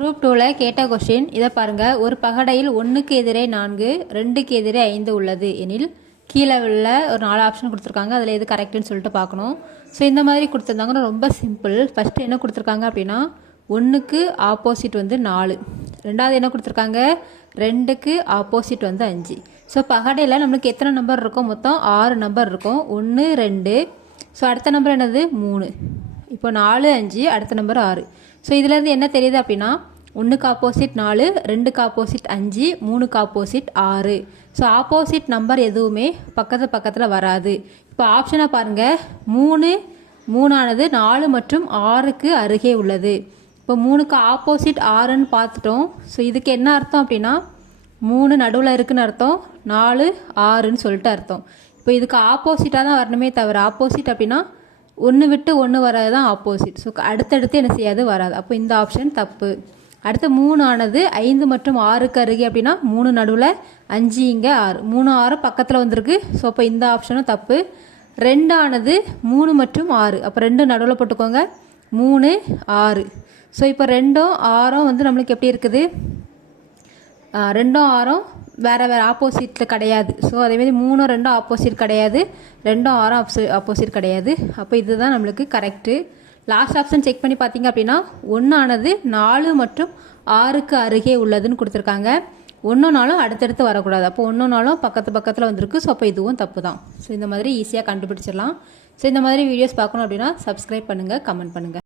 Group 2ல் கேட்ட question இதை பாருங்கள். ஒரு பகடையில் 1க்கு எதிரே 4 2க்கு எதிரே 5 உள்ளது எனில் கீழே உள்ள ஒரு 4 ஆப்ஷன் கொடுத்துருக்காங்க. அதில் எது கரெக்டுன்னு சொல்லிட்டு பார்க்கணும். ஸோ இந்த மாதிரி கொடுத்துருந்தாங்கன்னா ரொம்ப சிம்பிள். ஃபஸ்ட்டு என்ன கொடுத்துருக்காங்க அப்படின்னா 1க்கு ஆப்போசிட் வந்து 4, ரெண்டாவது என்ன கொடுத்துருக்காங்க 2க்கு ஆப்போசிட் வந்து 5. ஸோ பகடையில் நம்மளுக்கு எத்தனை நம்பர் இருக்கும்? மொத்தம் 6 நம்பர் இருக்கும். 1 2. ஸோ அடுத்த நம்பர் என்னது 3. இப்போ 4 5, அடுத்த நம்பர் 6. ஸோ இதுலேருந்து என்ன தெரியுது அப்படின்னா 1க்கு ஆப்போசிட் 4, 2க்கு ஆப்போசிட் 5, 3க்கு ஆப்போசிட் 6. ஸோ ஆப்போசிட் நம்பர் எதுவுமே பக்கத்தில் வராது. இப்போ ஆப்ஷனை பாருங்கள். 3 4 மற்றும் 6க்கு அருகே உள்ளது. இப்போ 3க்கு ஆப்போசிட் 6ன்னு பார்த்துட்டோம். ஸோ இதுக்கு என்ன அர்த்தம் அப்படின்னா 3 நடுவில் இருக்குன்னு அர்த்தம், 4 6ன்னு சொல்லிட்டு அர்த்தம். இப்போ இதுக்கு ஆப்போசிட்டாக தான் வரணுமே தவிர, ஆப்போசிட் அப்படின்னா 1 விட்டு 1 வராது தான் ஆப்போசிட். ஸோ அடுத்தடுத்து என்ன செய்யாது, வராது. அப்போ இந்த ஆப்ஷன் தப்பு. அடுத்து 3 5 மற்றும் 6க்கு அருகே அப்படின்னா 3 நடுவில் 5, இங்கே 6, 3 6 பக்கத்தில் வந்திருக்கு. ஸோ அப்போ இந்த ஆப்ஷனும் தப்பு. 2 3 மற்றும் 6, அப்போ 2 நடுவில் போட்டுக்கோங்க, 3 6. ஸோ இப்போ 2ம் 6ம் வந்து நம்மளுக்கு எப்படி இருக்குது, 2ம் 6ம் வேறு ஆப்போசிட்டில் கிடையாது. ஸோ அதேமாதிரி 3 2 ஆப்போசிட் கிடையாது, 2 6 ஆப்போசிட் கிடையாது. அப்போ இதுதான் நம்மளுக்கு கரெக்டு. லாஸ்ட் ஆப்ஷன் செக் பண்ணி பார்த்தீங்க அப்படின்னா 1 4 மற்றும் 6க்கு அருகே உள்ளதுன்னு கொடுத்துருக்காங்க. 1 4 அடுத்தடுத்து வரக்கூடாது. அப்போ 1 4 பக்கத்தில் வந்திருக்கு. ஸோ அப்போ இதுவும் தப்பு தான். ஸோ இந்த மாதிரி ஈஸியாக கண்டுபிடிச்சிடலாம். ஸோ இந்த மாதிரி வீடியோஸ் பார்க்கணும் அப்படின்னா சப்ஸ்கிரைப் பண்ணுங்கள், கமெண்ட் பண்ணுங்கள்.